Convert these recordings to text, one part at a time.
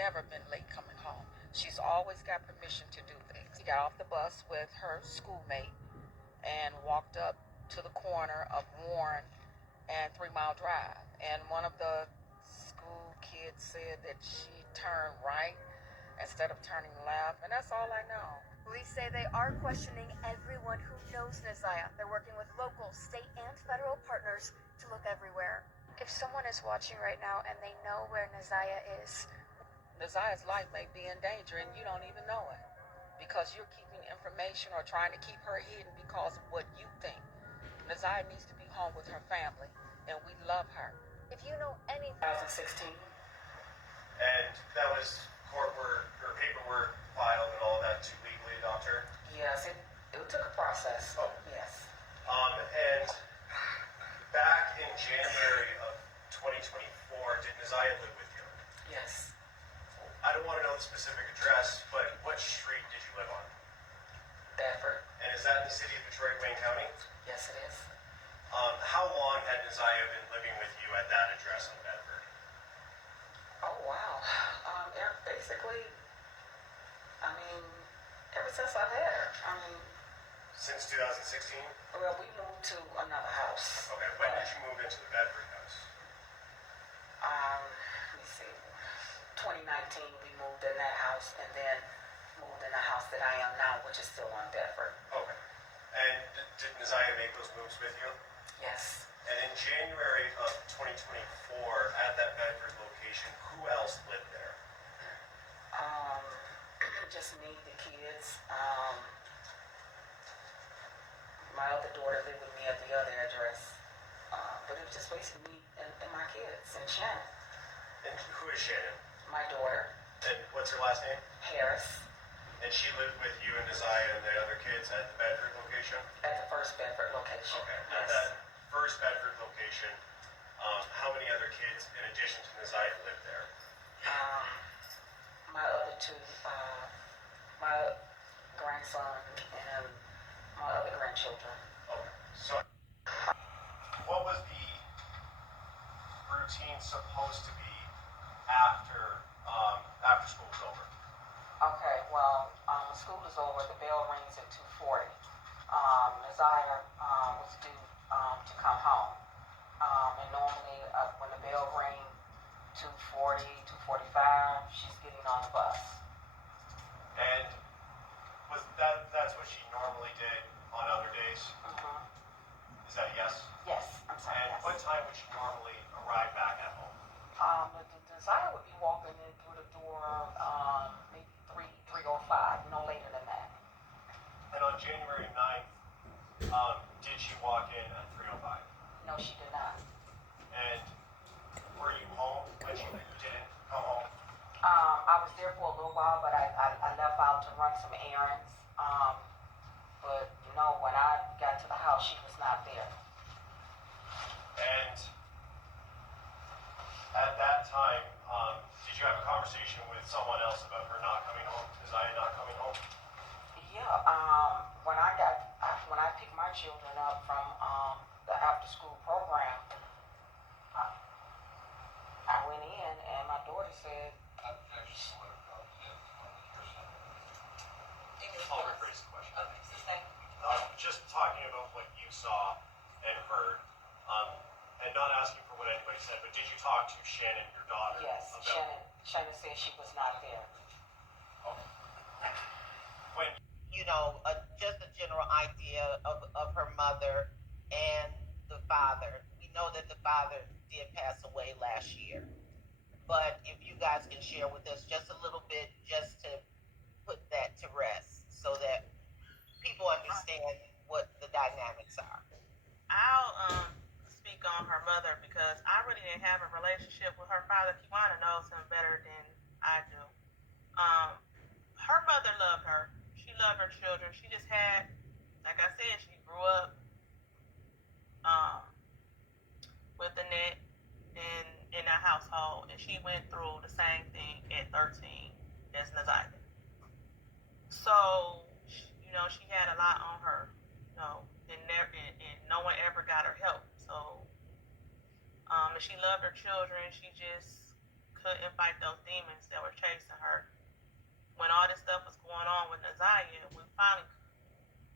never been late coming home. She's always got permission to do things. She got off the bus with her schoolmate and walked up to the corner of Warren and 3 Mile Drive. And one of the school kids said that she turned right instead of turning left, and that's all I know. Police say they are questioning everyone who knows Neziah. They're working with local, state, and federal partners to look everywhere. If someone is watching right now and they know where Neziah is, Neziah's life may be in danger and you don't even know it because you're keeping information or trying to keep her hidden because of what you think. Neziah needs to be home with her family, and we love her. If you know anything... 2016. And that was court work or paperwork filed and all of that to legally adopt her? Yes, it took a process. Oh. Yes. And back in January of 2024, did Neziah live with you? Yes. I don't want to know the specific address, but what street did you live on? Bedford. And is that in the city of Detroit, Wayne County? Yes, it is. How long had Neziah been living with you at that address in Bedford? Oh, wow. Basically, I mean, ever since I've had her. Since 2016? Well, we moved to another house. Okay, when did you move into the Bedford house? Let me see. 2019, we moved in that house, and then moved in the house that I am now, which is still on Bedford. Okay. And did Neziah make those moves with you? Yes. And in January of 2024, at that Bedford location, who else lived there? Just me, the kids. My other daughter lived with me at the other address. But it was just basically me and my kids and Shannon. And who is Shannon? My daughter. And what's her last name? Harris. And she lived with you and Neziah and the other kids at the Bedford location? At the first Bedford location. Okay. Yes. At that first Bedford location, how many other kids in addition to Neziah lived there? My other two, my grandson and my other grandchildren. Okay. So, what was the routine supposed to be after school was over? Okay, well, when school is over, the bell rings at 2:40. Neziah was due to come home. And normally when the bell rings 2:40, 2:45, she's getting on the bus. And was that's what she normally did on other days? Mm-hmm. Is that a yes? Yes, I'm sorry. And Yes. what time would she normally arrive back at home? Desire would be walking in through the door maybe 3:05, no later than that. And on January 9th, did she walk in at 3:05? No, she did not. And were you home when she didn't come home? I was there for a little while, but I left out to run some errands. But no, when I got to the house, she was not there. And at that time, did you have a conversation with someone else about her not coming home? Neziah not coming home? Yeah. When I picked my children up from the after-school program, I went in and my daughter said, I'll rephrase the question. Okay, so say. Just talking about what you saw and heard, and not asking for what anybody said, but did you talk to Shannon, your daughter? yes, about Shannon said she was not there. when Just a general idea of her mother and the father. We know that the father did pass away last year. But if you guys can share with us just a little bit, just to put that to rest, so that people understand what the dynamics are. I'll speak on her mother because I really didn't have a relationship with her father. Kiwana knows him better than I do. Her mother loved her. She loved her children. She just had, like I said, she grew up with Annette in a household, and she went through the same thing at 13 as Neziah. So, she had a lot on her, and no one ever got her help. So, and she loved her children. She just couldn't fight those demons that were chasing her. When all this stuff was going on with Naziah, we finally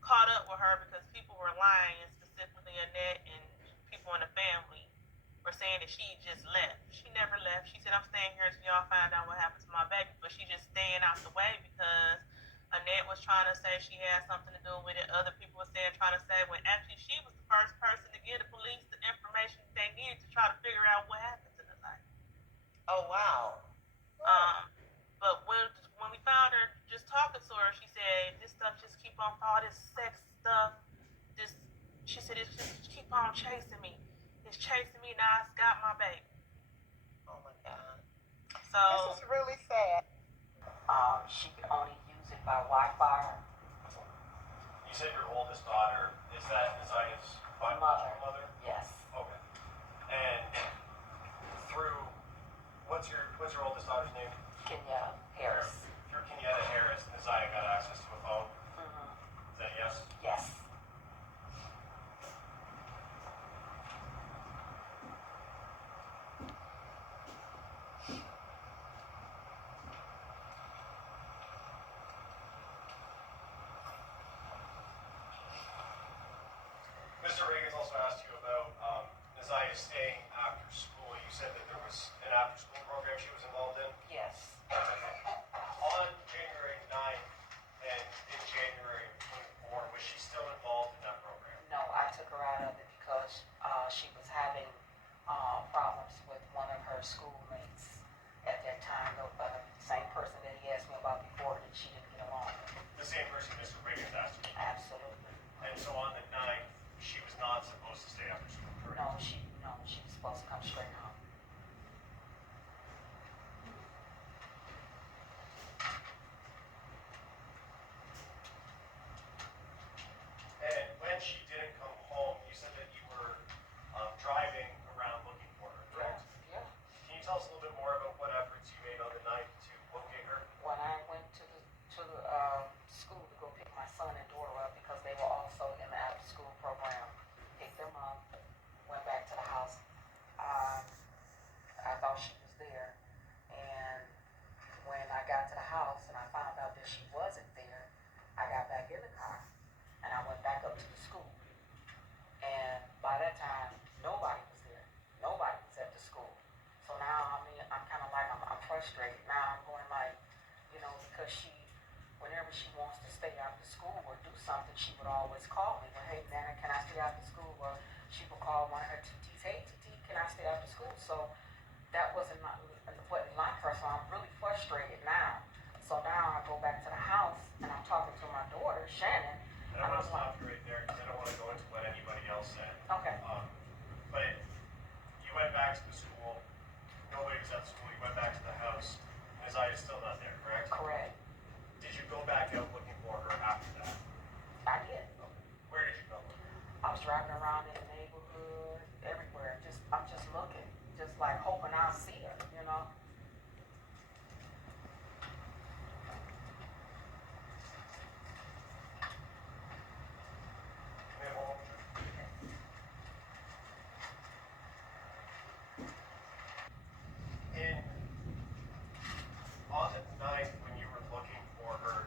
caught up with her because people were lying, specifically Annette and people in the family were saying that she just left. She never left. She said, I'm staying here until y'all find out what happened to my baby, but she just staying out the way because Annette was trying to say she had something to do with it. Other people were trying to say, when actually she was the first person to give the police the information they needed to try to figure out what happened to Naziah. Oh, wow. But when we found her just talking to her, she said, this stuff just keep on, all this sex stuff, she said, it's just keep on chasing me. It's chasing me, now it's got my baby. Oh, my God. So, This is really sad. She could only use it by Wi-Fi. You said your oldest daughter, is that Naziah's Mother. biological mother? Yes. Okay. And through, what's your oldest daughter's name? Kenya Harris. Through Kenyatta Harris, Naziah got access to a phone? Mm-hmm. Is that yes? Yes. Mr. Reagan's also asked you about Naziah staying after school. You said that there was an after-school program she was involved in. Yes. On January 9th and in January 24, was she still involved in that program? No, I took her out of it because she was having problems with one of her schoolmates at that time. The same person that he asked me about before that she didn't get along with. The same person Mr. Reagan's asked you. Absolutely. And so on the 9th, she was not supposed to stay after school, correct? No, she was supposed to come straight home. And when she didn't come home, you said that you were driving around looking for her, correct? Yeah. Can you tell us a little bit more about what efforts you made on the 9th to locate her? When I went to the school to go pick my son and daughter up because they were also in the after school program, picked them up, went back to the house. I thought she was there, and when I got to the house and I found out that she wasn't there, I got back in the car and I went back up to the school. And by that time, nobody was there. Nobody was at the school. So now, I'm kind of like, I'm frustrated. Now I'm going like, because whenever she wants to stay after school or do something, she would always call me. Well, hey, Nana, can I stay after school? Or she would call one of her TTs, hey, TT, can I stay after school? So that wasn't like her, so I'm really frustrated now. So now I go back to the house and I'm talking to my daughter, Shannon. And I want to stop you right there because I don't want to go into what anybody else said. Okay. But you went back to the school. Nobody was at the school. You went back to the house. Naziah is still not there, correct? Correct. Did you go back out looking for her after that? I did. Where did you go? I was driving around in the neighborhood, everywhere. I'm just looking, just like hoping I'll see her, Can we have one more picture? On the 9th, when you were looking for her,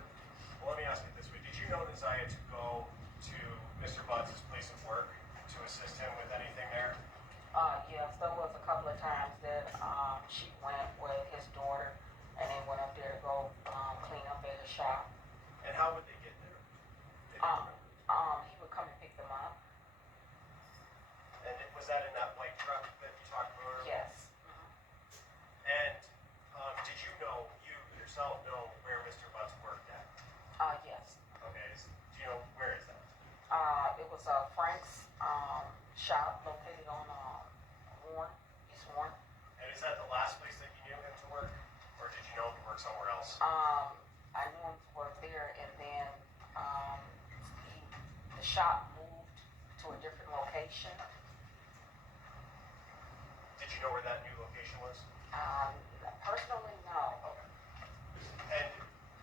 well, let me ask it this way. Did you know Naziah to go to Mr. Butts' place of work to assist him with anything there? Yes, there was a couple of times that she went with his daughter and they went up there to go clean up at his shop. And how would they get there? He would come and pick them up. And was that in that white truck that you talked about? Yes. And did you yourself know where Mr. Butts worked at? Yes. Okay. Do you know where is that? It was Frank's shop located on East Warren. And is that the last place that you knew him to work? Or did you know him to work somewhere else? I knew him to work there, and then the shop moved to a different location. Did you know where that new location was? Personally, no. Okay. And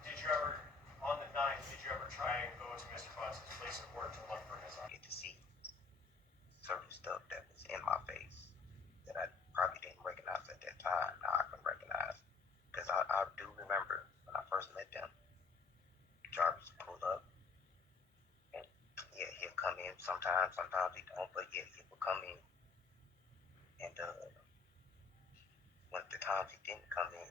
did you ever, on the 9th, did you ever try and go to Mr. Butts' place of work to look for Naziah? Get to see certain stuff that was in my face that I probably didn't recognize at that time. Now I can recognize. Sometimes he don't, but yet he will come in. And when the times he didn't come in,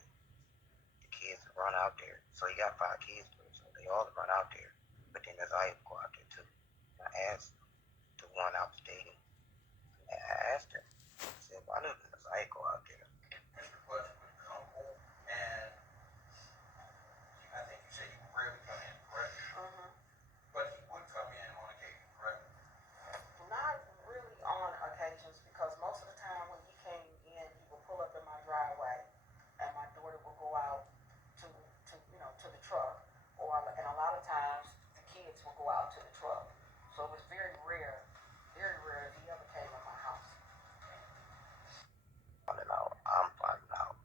the kids run out there. So he got 5 kids, so they all run out there. But then Isaiah go out there too. And I asked the one I was dating. I asked her. I said, why doesn't Isaiah go out there? Mr. Butch would come home, and I think you said he would rarely come in, correct? But he would come in on occasion, correct? Not really on occasions, because most of the time when he came in, he would pull up in my driveway, and my daughter would go out to the truck, and a lot of times the kids would go out to the truck. So it was very rare if he ever came in my house. I'm finding out.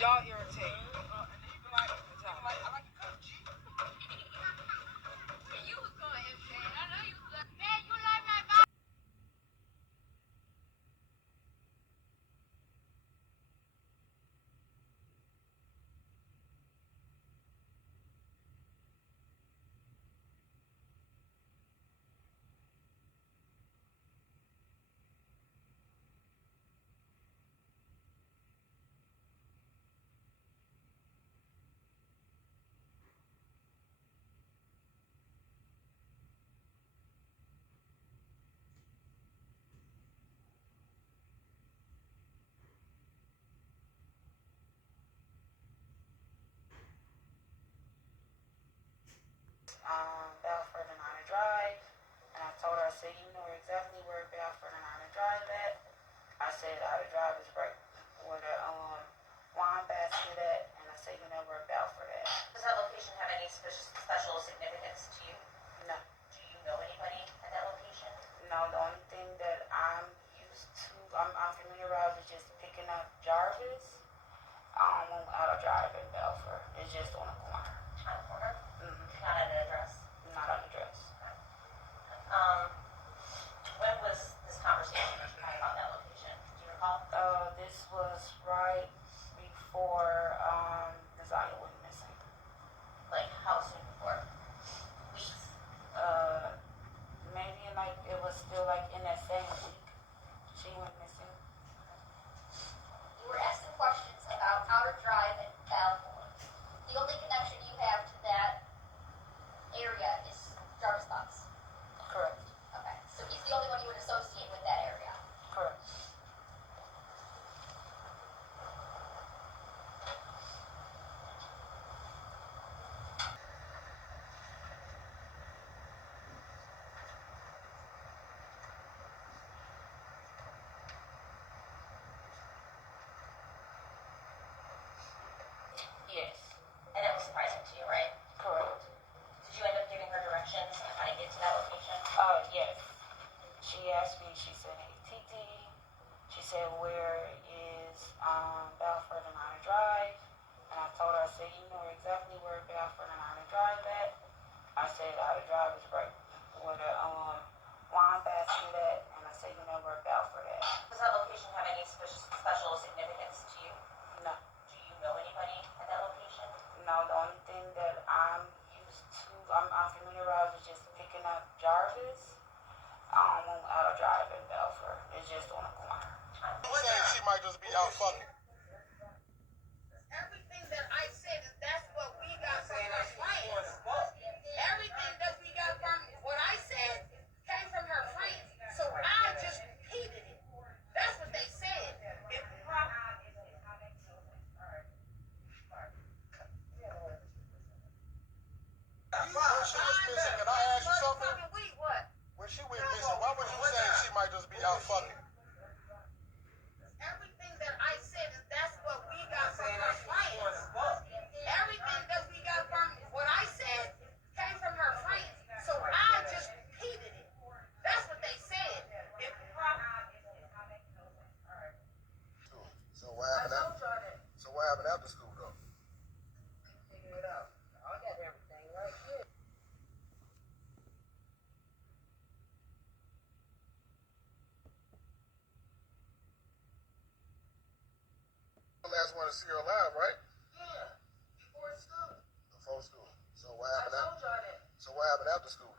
Y'all irritate. Balfour and Anna Drive, and I told her, I said, you know exactly where Balfour and Anna Drive at. I said, Anna Drive is right where the wine basket at, and I said, you know where Balfour at. Does that location have any special significance to you? No. Do you know anybody at that location? No, the only thing that I'm familiarized with just picking up Jarvis out of Drive in Balfour. It's just on the corner. On the corner? Mm-hmm. Not at an address? Not on the dress. When was this conversation about that location? Do you recall? This was right before Desire went missing. Like, how soon before? Weeks? Maybe it was still in that same week she went missing. You were asking questions about Outer Drive and Balfour. The only connection you have to that area is Jarvis Butts. Correct. Okay, so he's the only one you would associate with that area. Correct. Yes. And it was surprising to you, right? Correct. Did you end up giving her directions on how to get to that location? Yes. She asked me, she said, hey, Titi. She said, where is Balfour and Anna Drive? And I told her, I said, you know exactly where Balfour and Anna Drive at. I said, Outer Drive is right where the wine basket at. And I said, you know where Balfour at. Does that location have any special significance to you? No. Do you know anybody at that location? No, the only thing that I'm familiarized with just picking up Jarvis out of Drive in Balfour. It's just on the corner. She might just be out fucking. Everything that I said is that's what we got from her friends. Everything that we got from what I said came from her friends. So I just repeated it. That's what they said. When she was missing, can I ask you something? When she went missing, why would you say she might just be out fucking? Everything that I said is that's what we got from her friends. Everything that want to see her live, right? Yeah, before school. Before school. So what I happened? told y'all that. So what happened after school?